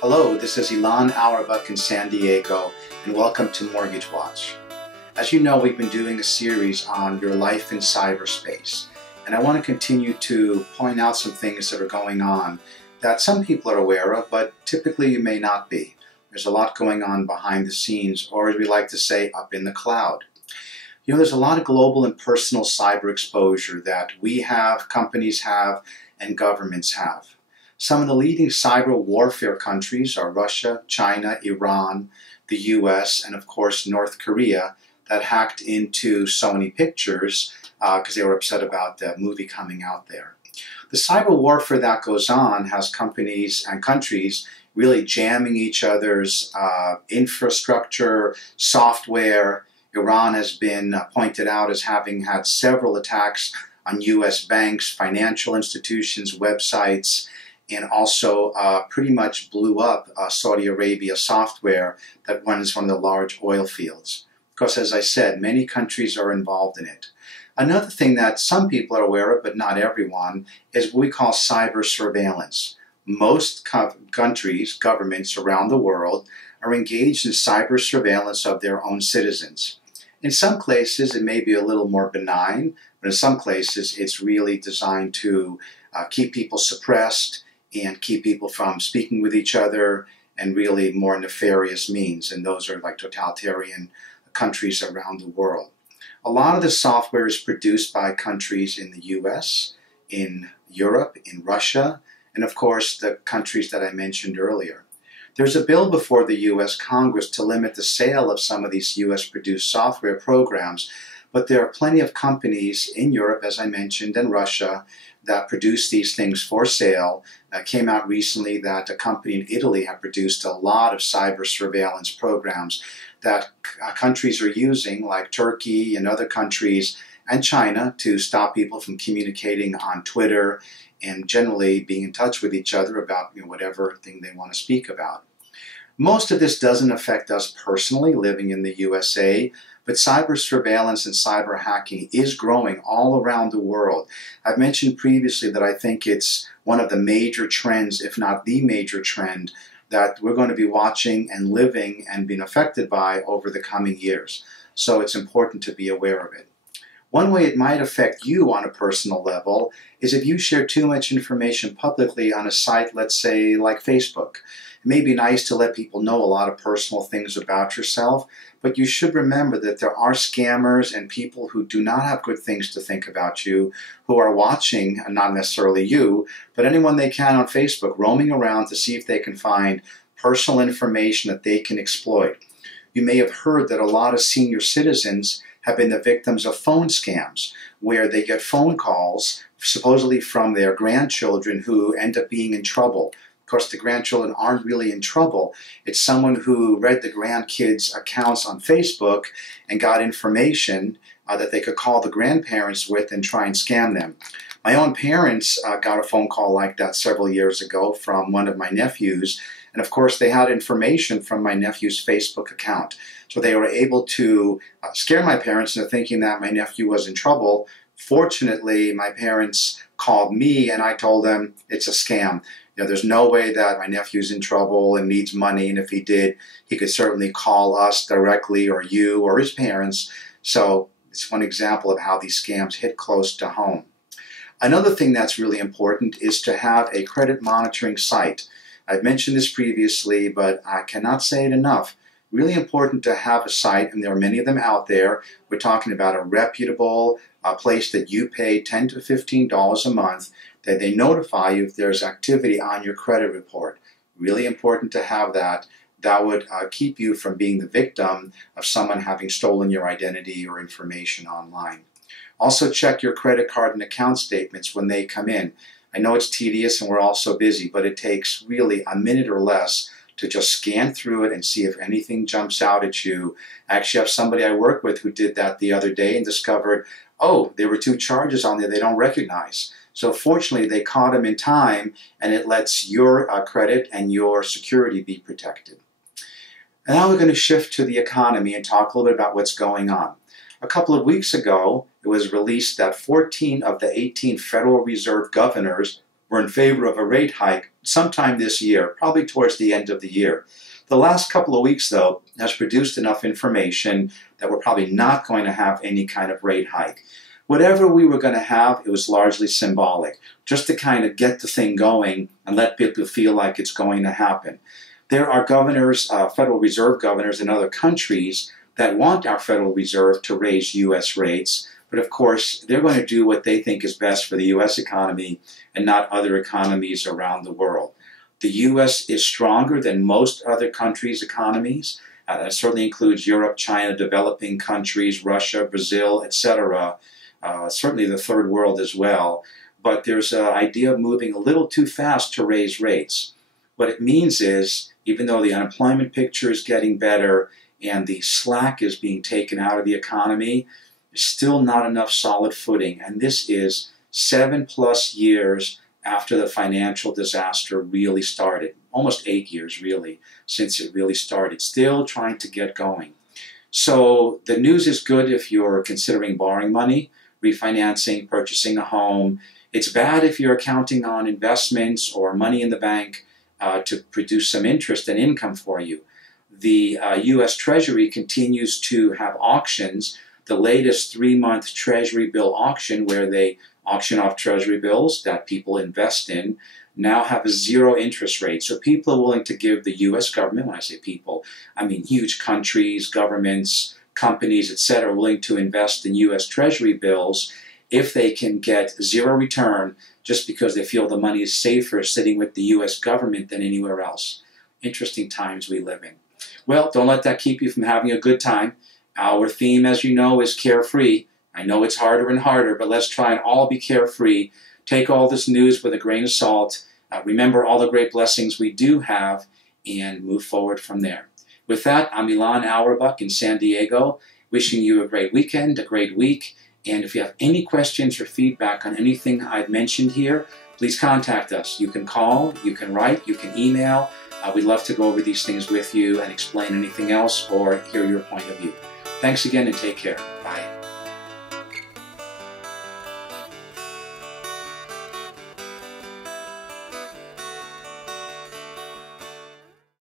Hello, this is Ilan Awerbuch in San Diego, and welcome to Mortgage Watch. As you know, we've been doing a series on your life in cyberspace, and I want to continue to point out some things that are going on that some people are aware of, but typically you may not be. There's a lot going on behind the scenes, or as we like to say, up in the cloud. You know, there's a lot of global and personal cyber exposure that we have, companies have, and governments have. Some of the leading cyber warfare countries are Russia, China, Iran, the US, and of course North Korea that hacked into Sony Pictures because they were upset about the movie coming out there. The cyber warfare that goes on has companies and countries really jamming each other's infrastructure, software. Iran has been pointed out as having had several attacks on US banks, financial institutions, websites, and also pretty much blew up Saudi Arabia software that runs one of the large oil fields. Of course, as I said, many countries are involved in it. Another thing that some people are aware of, but not everyone, is what we call cyber surveillance. Most countries, governments around the world, are engaged in cyber surveillance of their own citizens. In some places, it may be a little more benign, but in some places, it's really designed to keep people suppressed and keep people from speaking with each other, and really more nefarious means, and those are like totalitarian countries around the world. A lot of the software is produced by countries in the US, in Europe, in Russia, and of course the countries that I mentioned earlier. There's a bill before the US Congress to limit the sale of some of these US-produced software programs, but there are plenty of companies in Europe, as I mentioned, and Russia that produce these things for sale. Came out recently that a company in Italy had produced a lot of cyber surveillance programs that countries are using, like Turkey and other countries, and China, to stop people from communicating on Twitter and generally being in touch with each other about whatever thing they want to speak about. Most of this doesn't affect us personally living in the USA, but cyber surveillance and cyber hacking is growing all around the world. I've mentioned previously that I think it's one of the major trends, if not the major trend, that we're going to be watching and living and being affected by over the coming years. So it's important to be aware of it. One way it might affect you on a personal level is if you share too much information publicly on a site, let's say like Facebook. It may be nice to let people know a lot of personal things about yourself, but you should remember that there are scammers and people who do not have good things to think about you, who are watching, and not necessarily you, but anyone they can on Facebook, roaming around to see if they can find personal information that they can exploit. You may have heard that a lot of senior citizens have been the victims of phone scams, where they get phone calls supposedly from their grandchildren who end up being in trouble. Of course, the grandchildren aren't really in trouble. It's someone who read the grandkids' accounts on Facebook and got information that they could call the grandparents with and try and scam them. My own parents got a phone call like that several years ago from one of my nephews, and of course they had information from my nephew's Facebook account. So they were able to scare my parents into thinking that my nephew was in trouble. Fortunately, my parents called me and I told them it's a scam. There's no way that my nephew's in trouble and needs money, and if he did, he could certainly call us directly or you or his parents. So it's one example of how these scams hit close to home. Another thing that's really important is to have a credit monitoring site. I've mentioned this previously, but I cannot say it enough. Really important to have a site, and there are many of them out there. We're talking about a reputable place that you pay $10 to $15 a month, that they notify you if there's activity on your credit report. Really important to have that. That would keep you from being the victim of someone having stolen your identity or information online. Also check your credit card and account statements when they come in. I know it's tedious and we're all so busy, but it takes really a minute or less to just scan through it and see if anything jumps out at you. I actually have somebody I work with who did that the other day and discovered, oh, there were 2 charges on there they don't recognize. So fortunately, they caught him in time, and it lets your credit and your security be protected. And now we're going to shift to the economy and talk a little bit about what's going on. A couple of weeks ago, it was released that 14 of the 18 Federal Reserve governors were in favor of a rate hike sometime this year, probably towards the end of the year. The last couple of weeks, though, has produced enough information that we're probably not going to have any kind of rate hike. Whatever we were going to have, it was largely symbolic, just to kind of get the thing going and let people feel like it's going to happen. There are governors, Federal Reserve governors in other countries that want our Federal Reserve to raise U.S. rates, but of course they're going to do what they think is best for the U.S. economy and not other economies around the world. The U.S. is stronger than most other countries' economies. That certainly includes Europe, China, developing countries, Russia, Brazil, etc. Certainly the third world as well. But there's an idea of moving a little too fast to raise rates. What it means is, even though the unemployment picture is getting better and the slack is being taken out of the economy, there's still not enough solid footing. And this is 7+ years after the financial disaster really started. Almost 8 years, really, since it really started. Still trying to get going. So the news is good if you're considering borrowing money, refinancing, purchasing a home. It's bad if you're counting on investments or money in the bank to produce some interest and income for you. The U.S. Treasury continues to have auctions. The latest 3-month Treasury bill auction, where they auction off Treasury bills that people invest in, now have a 0 interest rate. So people are willing to give the U.S. government, when I say people, I mean huge countries, governments, companies, etc., willing to invest in U.S. Treasury bills if they can get 0 return just because they feel the money is safer sitting with the U.S. government than anywhere else. Interesting times we live in. Well, don't let that keep you from having a good time. Our theme, as you know, is carefree. I know it's harder and harder, but let's try and all be carefree. Take all this news with a grain of salt. Remember all the great blessings we do have and move forward from there. With that, I'm Ilan Awerbuch in San Diego, wishing you a great weekend, a great week. And if you have any questions or feedback on anything I've mentioned here, please contact us. You can call, you can write, you can email. We'd love to go over these things with you and explain anything else or hear your point of view. Thanks again and take care. Bye.